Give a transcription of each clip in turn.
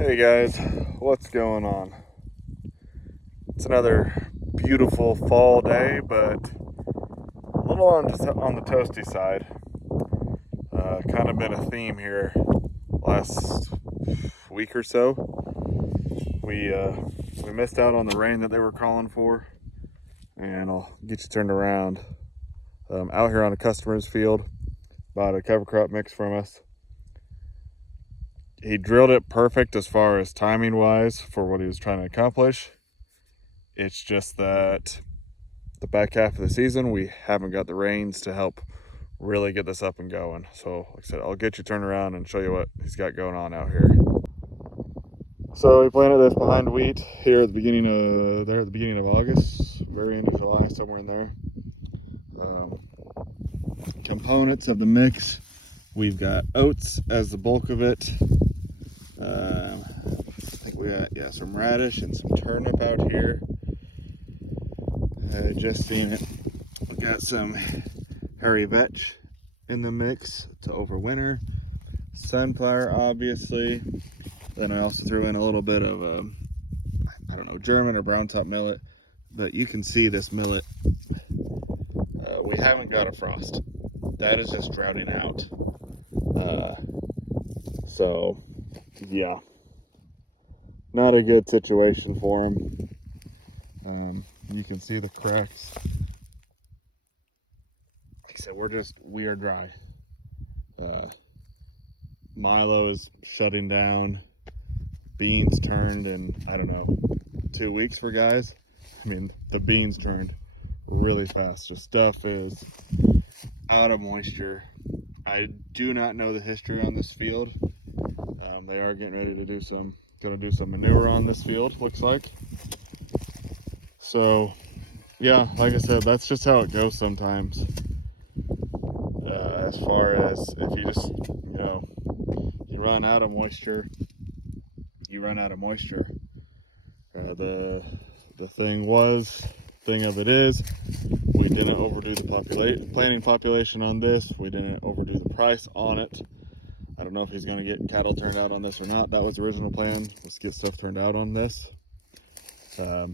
Hey guys, what's going on? It's another beautiful fall day, but a little on the toasty side. Kind of been a theme here last week or so. We missed out on the rain that they were calling for, and I'll get you turned around. Out here on a customer's field, bought a cover crop mix from us. He drilled it perfect as far as timing wise for what he was trying to accomplish. It's just that the back half of the season we haven't got the rains to help really get this up and going. So like I said, I'll get you turned around and show you what he's got going on out here. So we planted this behind wheat here at the beginning of August, very end of July, somewhere in there. Components of the mix, we've got oats as the bulk of it. I think we got some radish and some turnip out here. Just seen it. We got some hairy vetch in the mix to overwinter. Sunflower, obviously. Then I also threw in a little bit of I don't know, German or brown top millet. But you can see this millet. We haven't got a frost. That is just droughting out. So, yeah, not a good situation for him. You can see the cracks. Like I said, we are dry. Milo is shutting down. Beans turned in, I don't know, 2 weeks for guys. I mean, the beans turned really fast. Just stuff is out of moisture. I do not know the history on this field. They are getting ready to gonna do some manure on this field, looks like. So, yeah, like I said, that's just how it goes sometimes. As far as if you just, you run out of moisture, you run out of moisture. The thing of it is, we didn't overdo the planting population on this. We didn't overdo the price on it. I don't know if he's going to get cattle turned out on this or not. That was the original plan. Let's get stuff turned out on this. Like I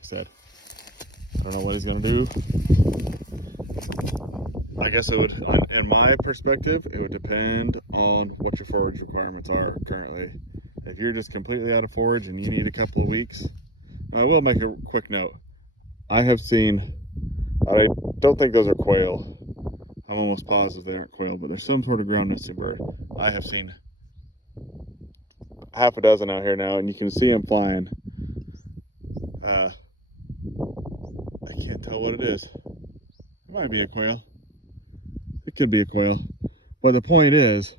said, I don't know what he's going to do. I guess it would, in my perspective, it would depend on what your forage requirements are currently. If you're just completely out of forage and you need a couple of weeks, I will make a quick note. I don't think those are quail. I'm almost positive they aren't quail, but there's some sort of ground nesting bird. I have seen half a dozen out here now, and you can see them flying. I can't tell what it is. It might be a quail. It could be a quail. But the point is,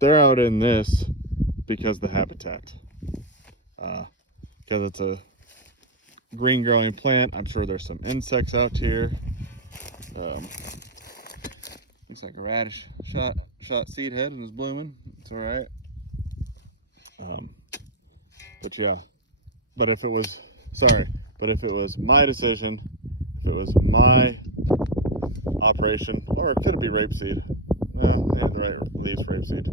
they're out in this because of the habitat. Because it's a green growing plant. I'm sure there's some insects out here. Looks like a radish shot seed head and is blooming. It's all right. But yeah, but if it was my decision, if it was my operation, or could it be rapeseed? No, I had the right leaves for rapeseed.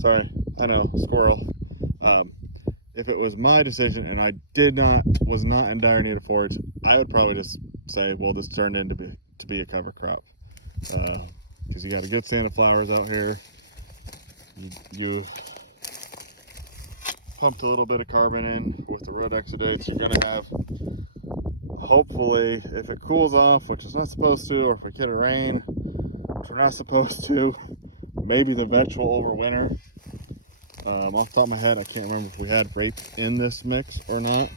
Sorry, I know, squirrel. If it was my decision and I was not in dire need of forage, I would probably just say, well, this turned into to be a cover crop. Because you got a good stand of flowers out here. You pumped a little bit of carbon in with the root exudates. You're gonna have, hopefully, if it cools off, which it's not supposed to, or if we get a rain, which we're not supposed to, maybe the vetch will overwinter. Off the top of my head, I can't remember if we had rape in this mix or not.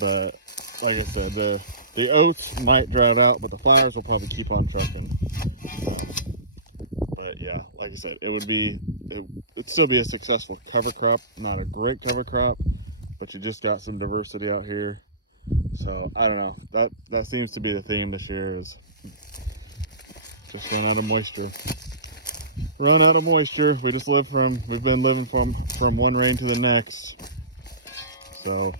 But like I said, the oats might drought out, but the flowers will probably keep on trucking. But yeah, like I said, it'd still be a successful cover crop. Not a great cover crop, but you just got some diversity out here. So I don't know. That seems to be the theme this year, is just run out of moisture. Run out of moisture. We've been living from one rain to the next. So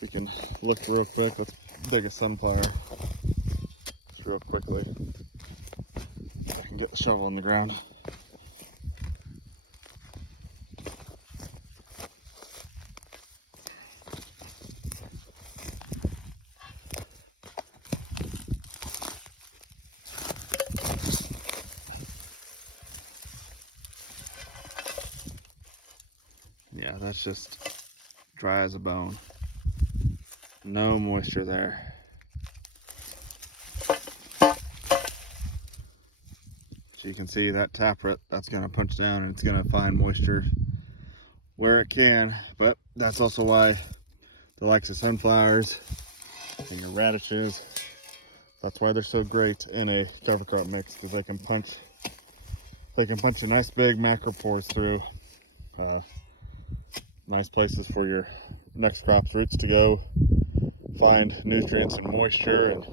we can look real quick. Let's dig a sunflower just real quickly. I can get the shovel in the ground. Yeah, that's just dry as a bone. No moisture there. So you can see that taproot, that's gonna punch down and it's gonna find moisture where it can, but that's also why the likes of sunflowers and your radishes, that's why they're so great in a cover crop mix, because they can punch a nice big macro pores through. Nice places for your next crop's roots to go find nutrients and moisture, and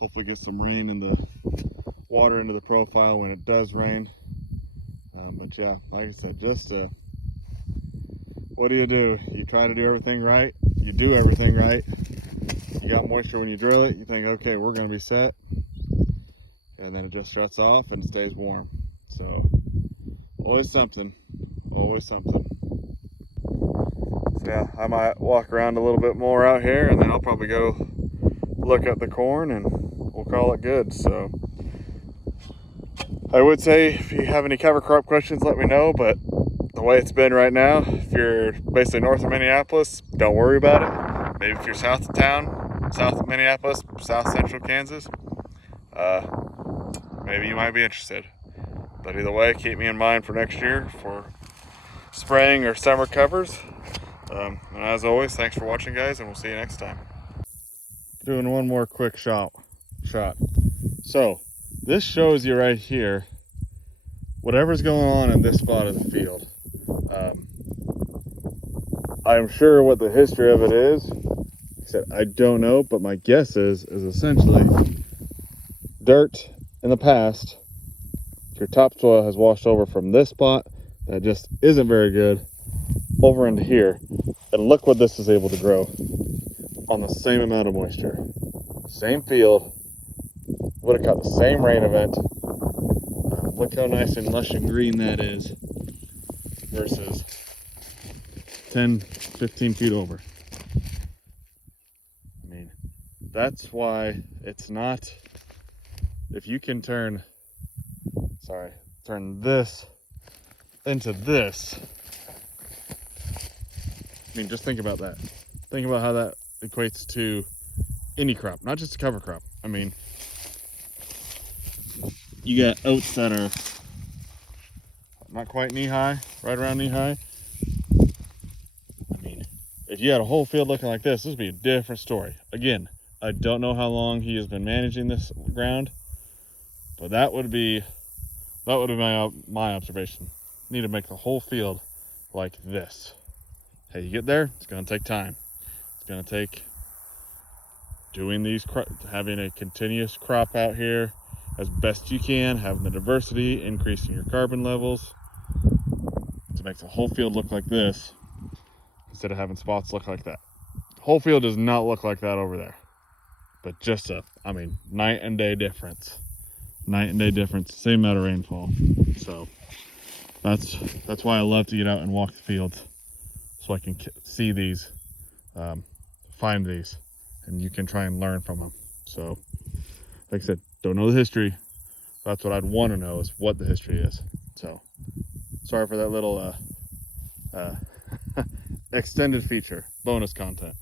hopefully get some rain in the water into the profile when it does rain. But yeah, like I said, just what do? You try to do everything right, you do everything right, you got moisture when you drill it, you think, okay, we're going to be set, and then it just shuts off and stays warm. So always something, always something. So yeah, I might walk around a little bit more out here, and then I'll probably go look at the corn and we'll call it good. So I would say if you have any cover crop questions, let me know, but the way it's been right now, if you're basically north of Minneapolis, don't worry about it. Maybe if you're south of town, south of Minneapolis, south central Kansas, maybe you might be interested. But either way, keep me in mind for next year for spraying or summer covers. And as always, thanks for watching, guys, and we'll see you next time. Doing one more quick shot. So this shows you right here whatever's going on in this spot of the field. I'm sure what the history of it is. Like I said, I don't know, but my guess is essentially dirt in the past. Your topsoil has washed over from this spot that just isn't very good over into here, and look what this is able to grow on the same amount of moisture, same field, would have caught the same rain event. Look how nice and lush and green that is versus 10-15 feet over. I mean, that's why it's not, if you can turn this into this, I mean, just think about that. Think about how that equates to any crop, not just a cover crop. I mean, you got oats that are not quite knee high, right around knee high. I mean, if you had a whole field looking like this would be a different story. Again, I don't know how long he has been managing this ground, but that would be my observation. Need to make the whole field like this. Hey, you get there, it's going to take time. It's going to take doing these, having a continuous crop out here as best you can, having the diversity, increasing your carbon levels to make the whole field look like this instead of having spots look like that. The whole field does not look like that over there, but just night and day difference. Night and day difference, same amount of rainfall. So that's why I love to get out and walk the fields, so I can see these, find these, and you can try and learn from them. So like I said, don't know the history. That's what I'd want to know, is what the history is. So sorry for that little extended feature, bonus content.